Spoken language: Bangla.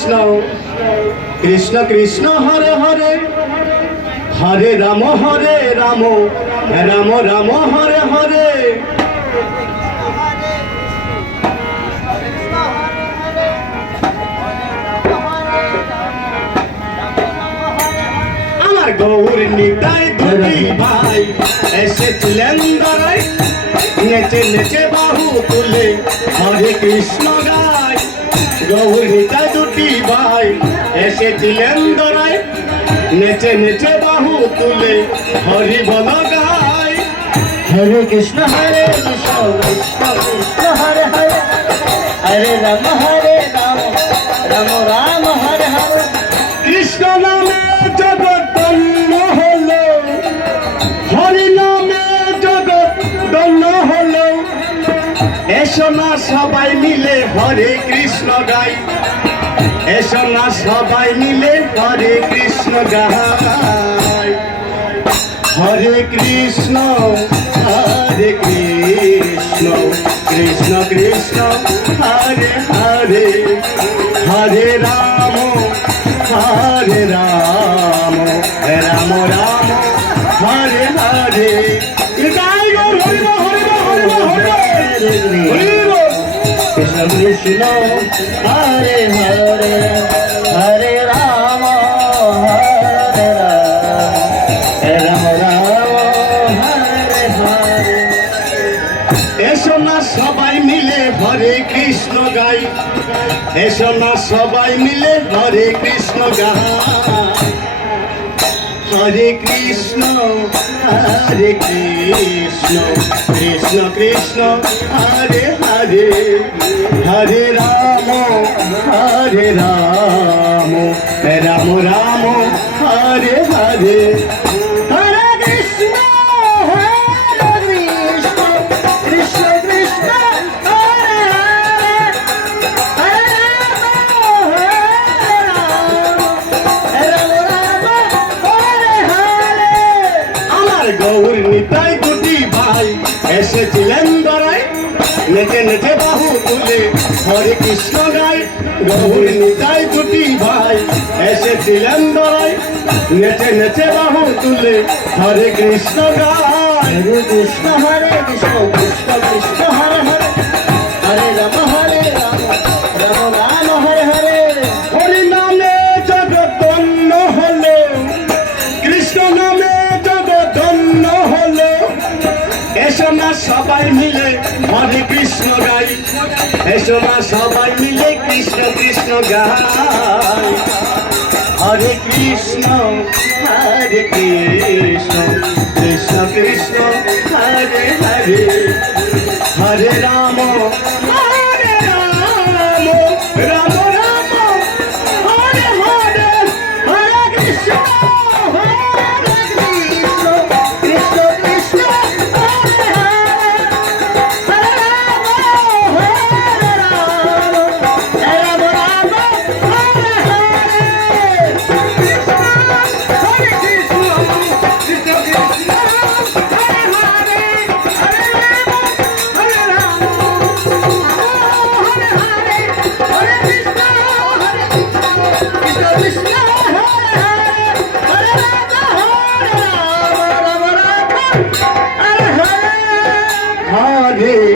কৃষ্ণ কৃষ্ণ কৃষ্ণ হরে হরে হরে রাম রাম রাম হরে হরে। আমার গৌর নিতাই দুটি ভাই এসেছিলেন দাঁড়াই, নেচে নেচে বাহু তুলে হরে কৃষ্ণ গায়। গৌর নিতাই দুটি ভাই এসেছিলেন দাঁড়াই, নেচে নেচে বাহু তুলে হরি বল গায়। হরে কৃষ্ণ কৃষ্ণ কৃষ্ণ হরে হরে হরে রাম রাম রাম হরে হরে। কৃষ্ণ নামে জগৎ ধন্য হলো, হরি নামে জগৎ ধন্য হলো। এসো না সবাই মিলে হরে কৃষ্ণ গাই, এসো না সবাই মিলে হরে কৃষ্ণ গাই। হরে কৃষ্ণ কৃষ্ণ কৃষ্ণ হরে হরে হরে রাম রাম রাম রাম হরে হরে। গাই গো হরি বল হরি বল হরি বল হরি বল। কৃষ্ণ কৃষ্ণ হরে হরে হরে রাম রাম হরে হরে। এসো না সবাই মিলে হরে কৃষ্ণ গাই, এসো না সবাই মিলে হরে কৃষ্ণ গাই। হরে কৃষ্ণ কৃষ্ণ কৃষ্ণ হরে হরে হরে রাম রাম রাম হরে হরে। হরে কৃষ্ণ কৃষ্ণ কৃষ্ণ হরে হরে হরে রাম রাম হরে হরে। আমার গৌর নিতাই দুটি ভাই এসেছিলেন দরাই, নেচে নেচে বাহু তুলে হরে কৃষ্ণ গায়। গৌর নিতাই দুটি ভাই এসেছিলেন দরাই, নেচে নেচে বাহু তুলে হরে কৃষ্ণ গায়। হরে কৃষ্ণ কৃষ্ণ কৃষ্ণ হরে হরে হরে রাম রাম রাম হরে হরে। হরি নামে জগৎ ধন্য হলো, কৃষ্ণ নামে জগৎ ধন্য হলো। এসো না সবাই মিলে হরে কৃষ্ণ গাই, এসো না সবাই মিলে কৃষ্ণ কৃষ্ণ গাই। হরে কৃষ্ণ কৃষ্ণ কৃষ্ণ হরে হরে হরে রাম রাম